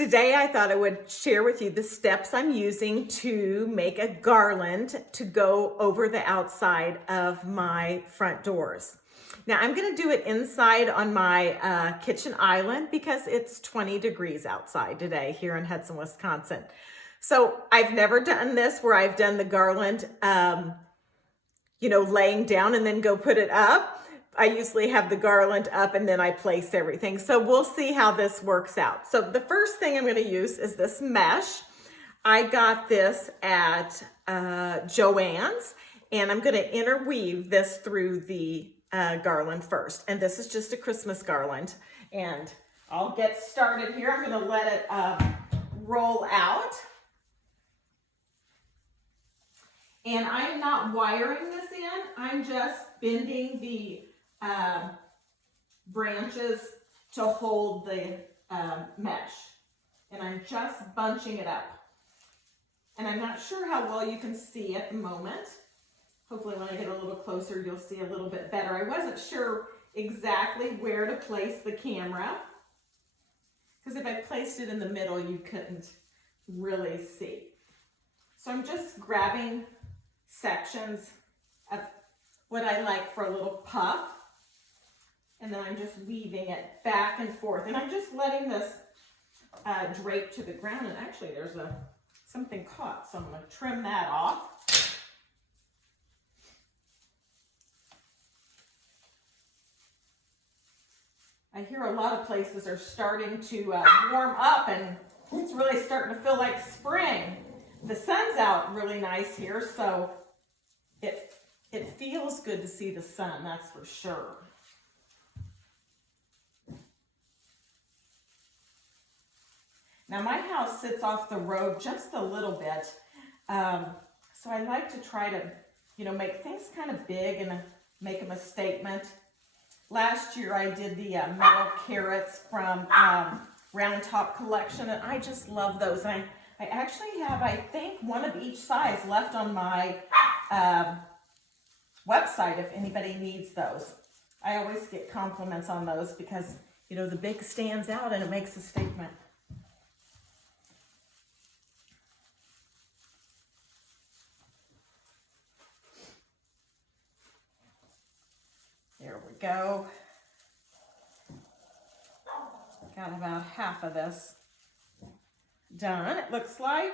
Today I thought I would share with you the steps I'm using to make a garland to go over the outside of my front doors. Now I'm going to do it inside on my kitchen island because it's 20 degrees outside today here in Hudson, Wisconsin. So I've never done this where I've done the garland, laying down and then go put it up. I usually have the garland up and then I place everything. So we'll see how this works out. So the first thing I'm going to use is this mesh. I got this at Joann's, and I'm going to interweave this through the garland first. And this is just a Christmas garland. And I'll get started here. I'm going to let it roll out. And I'm not wiring this in. I'm just bending the branches to hold the mesh, and I'm just bunching it up. And I'm not sure how well you can see at the moment. Hopefully when I get a little closer you'll see a little bit better. I wasn't sure exactly where to place the camera, because if I placed it in the middle you couldn't really see. So I'm just grabbing sections of what I like for a little puff, and then I'm just weaving it back and forth, and I'm just letting this drape to the ground. And actually there's something caught, so I'm going to trim that off. I hear a lot of places are starting to warm up, and it's really starting to feel like spring. The sun's out really nice here, so it feels good to see the sun, that's for sure. Now my house sits off the road just a little bit, so I like to try to, make things kind of big and make them a statement. Last year I did the metal carrots from Round Top Collection, and I just love those. And I actually have, I think, one of each size left on my website if anybody needs those. I always get compliments on those because, the big stands out and it makes a statement. There we go. Got about half of this done, it looks like.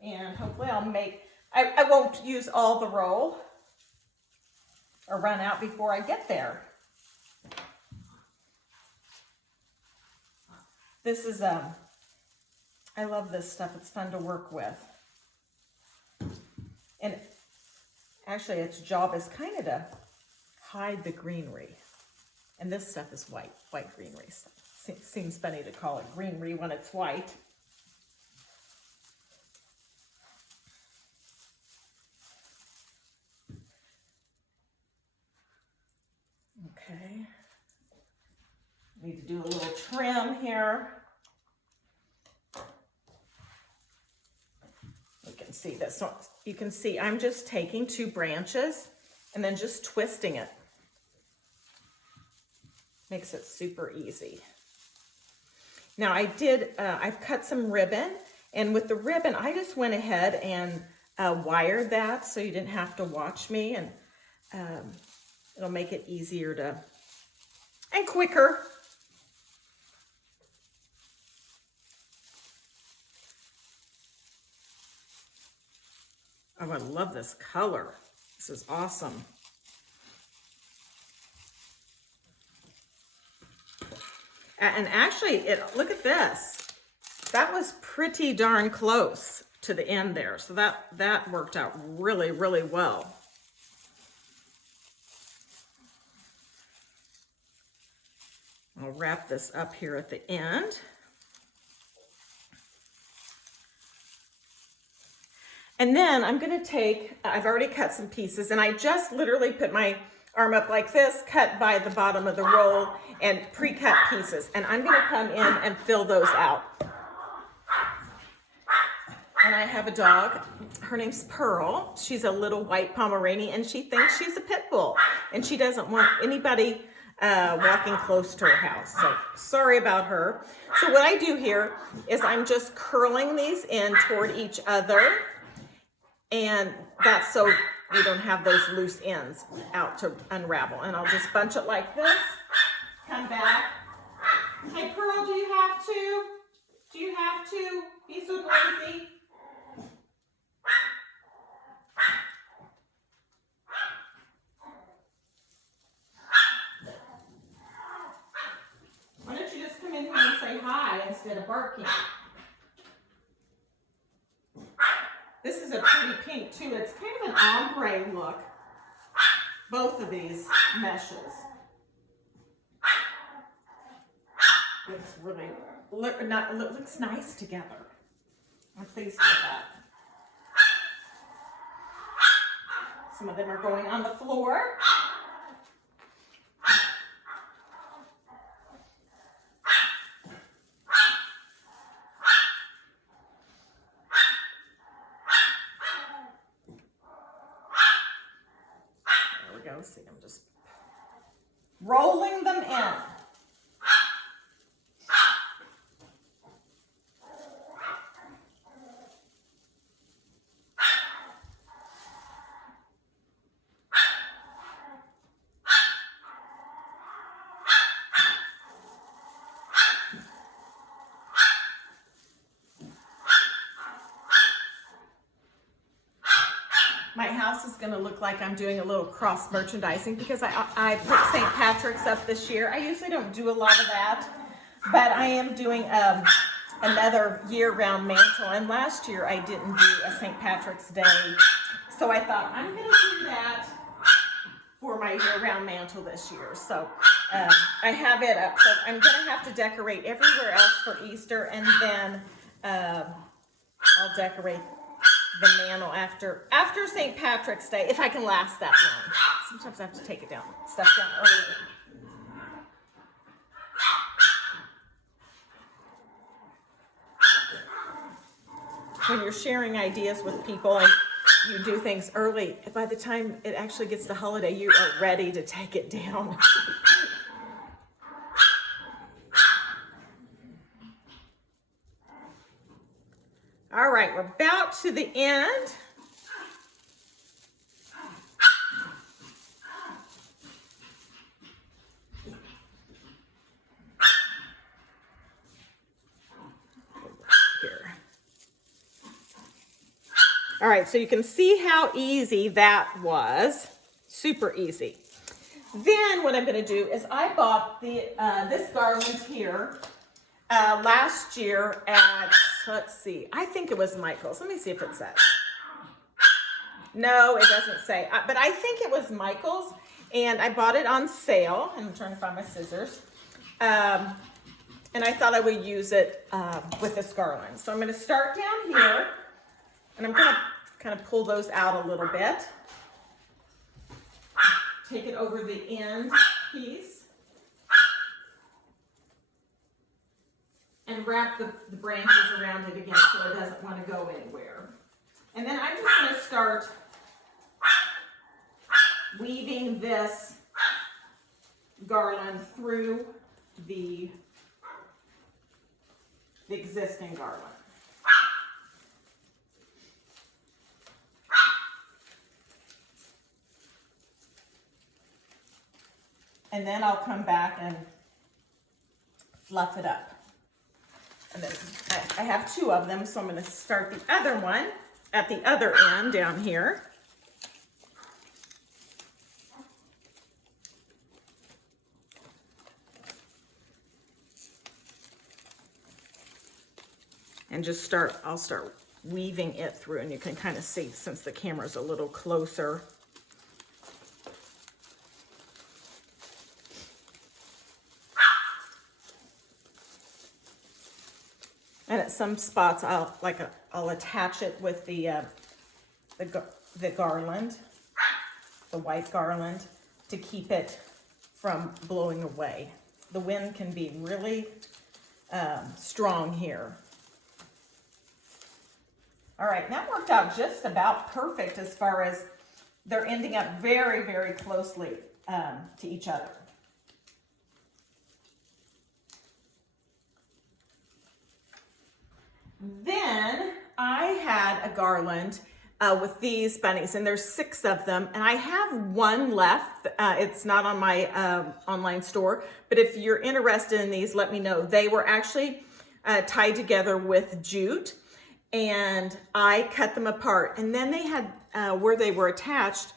And hopefully I won't use all the roll or run out before I get there. This is, I love this stuff. It's fun to work with. And actually its job is kind of to hide the greenery. And this stuff is white greenery. Seems funny to call it greenery when it's white. Okay. Need to do a little trim here. You can see this. So you can see I'm just taking two branches and then just twisting it. Makes it super easy. Now I've cut some ribbon, and with the ribbon I just went ahead and wired that so you didn't have to watch me, and it'll make it easier and quicker. Oh, I love this color. This is awesome. And actually, look at this. That was pretty darn close to the end there. So that worked out really, really well. I'll wrap this up here at the end. And then I'm going to take, I've already cut some pieces, and I just literally put my arm up like this, cut by the bottom of the roll, and pre-cut pieces. And I'm going to come in and fill those out. And I have a dog. Her name's Pearl. She's a little white Pomeranian, and she thinks she's a pit bull. And she doesn't want anybody walking close to her house. So sorry about her. So what I do here is I'm just curling these in toward each other, and that's so we don't have those loose ends out to unravel. And I'll just bunch it like this, come back. Hey Pearl, do you have to? Do you have to be so lazy? Why don't you just come in here and say hi instead of barking? This is a pretty pink too. It's kind of an ombre look. Both of these meshes. It's really looks nice together. I'm pleased with that. Some of them are going on the floor. There we go. See, I'm just rolling them in. My house is going to look like I'm doing a little cross merchandising because I put St. Patrick's up this year. I usually don't do a lot of that, but I am doing another year-round mantle. And last year I didn't do a St. Patrick's Day, so I thought I'm going to do that for my year-round mantle this year. So I have it up. So I'm going to have to decorate everywhere else for Easter, and then I'll decorate the mantle after St. Patrick's Day, if I can last that long. Sometimes I have to take stuff down earlier. When you're sharing ideas with people and you do things early, by the time it actually gets to holiday, you are ready to take it down. All right, we're about to the end. Here. All right, so you can see how easy that was. Super easy. Then what I'm going to do is I bought this garland here last year at, let's see, I think it was Michael's. Let me see if it says. No, it doesn't say, but I think it was Michael's, and I bought it on sale. I'm trying to find my scissors. And I thought I would use it with this garland. So I'm going to start down here, and I'm going to kind of pull those out a little bit. Take it over the end piece. And wrap the branches around it again so it doesn't want to go anywhere. And then I'm just going to start weaving this garland through the existing garland. And then I'll come back and fluff it up. And then I have two of them, so I'm going to start the other one at the other end down here. And I'll start weaving it through, and you can kind of see since the camera's a little closer. And at some spots, I'll attach it with the garland, the white garland, to keep it from blowing away. The wind can be really strong here. All right, that worked out just about perfect as far as they're ending up very, very closely to each other. Then I had a garland with these bunnies, and there's 6 of them, and I have one left. It's not on my online store, but if you're interested in these, let me know. They were actually tied together with jute, and I cut them apart. And then they had, where they were attached,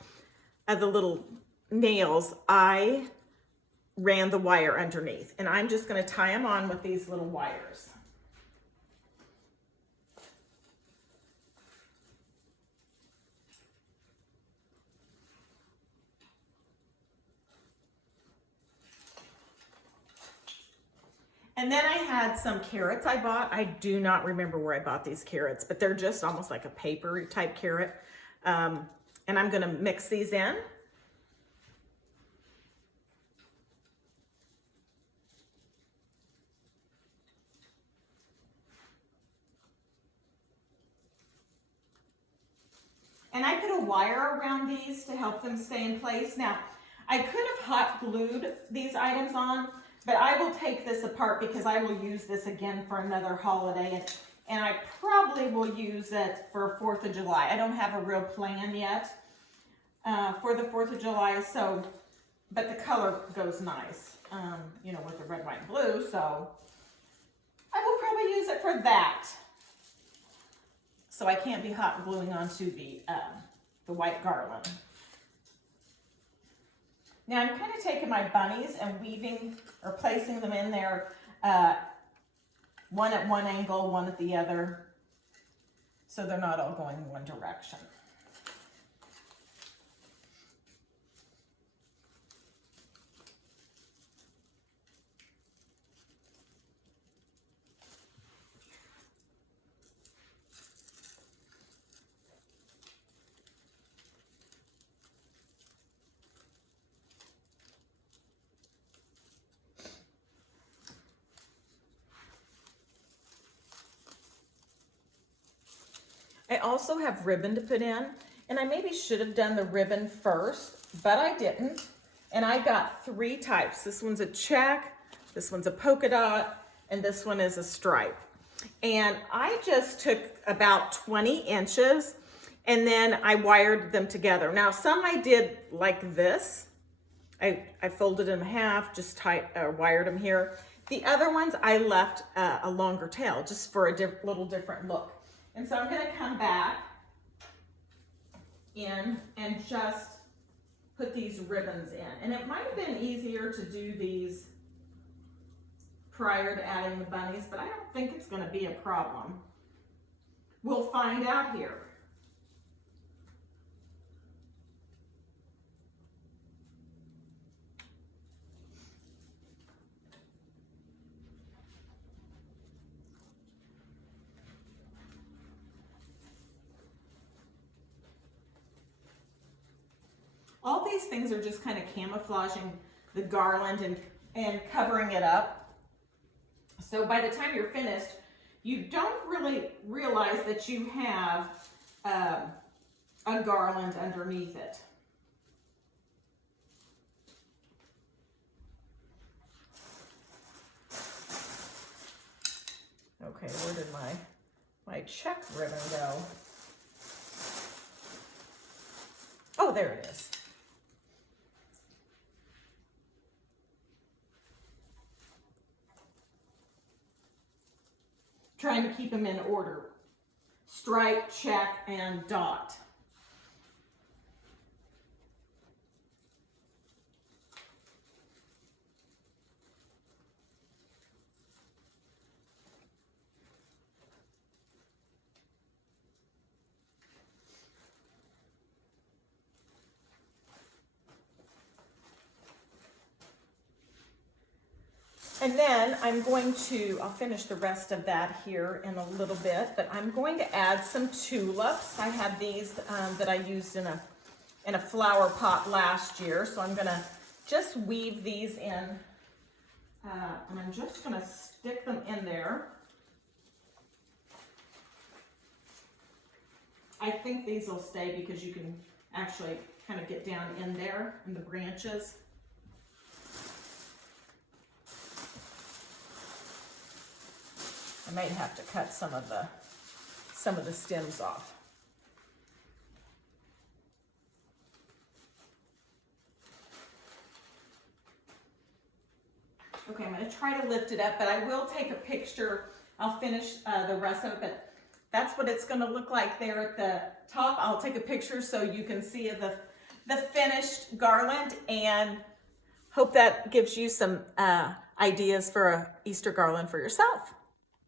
the little nails, I ran the wire underneath. And I'm just gonna tie them on with these little wires. And then I had some carrots I bought. I do not remember where I bought these carrots, but they're just almost like a paper type carrot. And I'm gonna mix these in. And I put a wire around these to help them stay in place. Now, I could have hot glued these items on, but I will take this apart because I will use this again for another holiday. And I probably will use it for 4th of July. I don't have a real plan yet for the 4th of July, so, but the color goes nice, you know, with the red, white, and blue, so I will probably use it for that. So I can't be hot gluing onto the white garland. Now I'm kind of taking my bunnies and weaving or placing them in there, one at one angle, one at the other, so they're not all going in one direction. I also have ribbon to put in, and I maybe should have done the ribbon first, but I didn't. And I got 3 types. This one's a check, this one's a polka dot, and this one is a stripe. And I just took about 20 inches and then I wired them together. Now some I did like this. I folded them in half, just wired them here. The other ones I left a longer tail just for a little different look. And so I'm gonna come back in and just put these ribbons in. And it might have been easier to do these prior to adding the bunnies, but I don't think it's gonna be a problem. We'll find out here. All these things are just kind of camouflaging the garland and covering it up. So by the time you're finished, you don't really realize that you have a garland underneath it. Okay, where did my check ribbon go? Oh, there it is. Trying to keep them in order. Stripe, check, and dot. And then I'm going to, I'll finish the rest of that here in a little bit, but I'm going to add some tulips. I had these that I used in a flower pot last year, so I'm gonna just weave these in, and I'm just gonna stick them in there. I think these will stay because you can actually kind of get down in there in the branches. I might have to cut some of the stems off. Okay, I'm going to try to lift it up, but I will take a picture. I'll finish the rest of it, but that's what it's going to look like there at the top. I'll take a picture so you can see the finished garland, and hope that gives you some ideas for an Easter garland for yourself.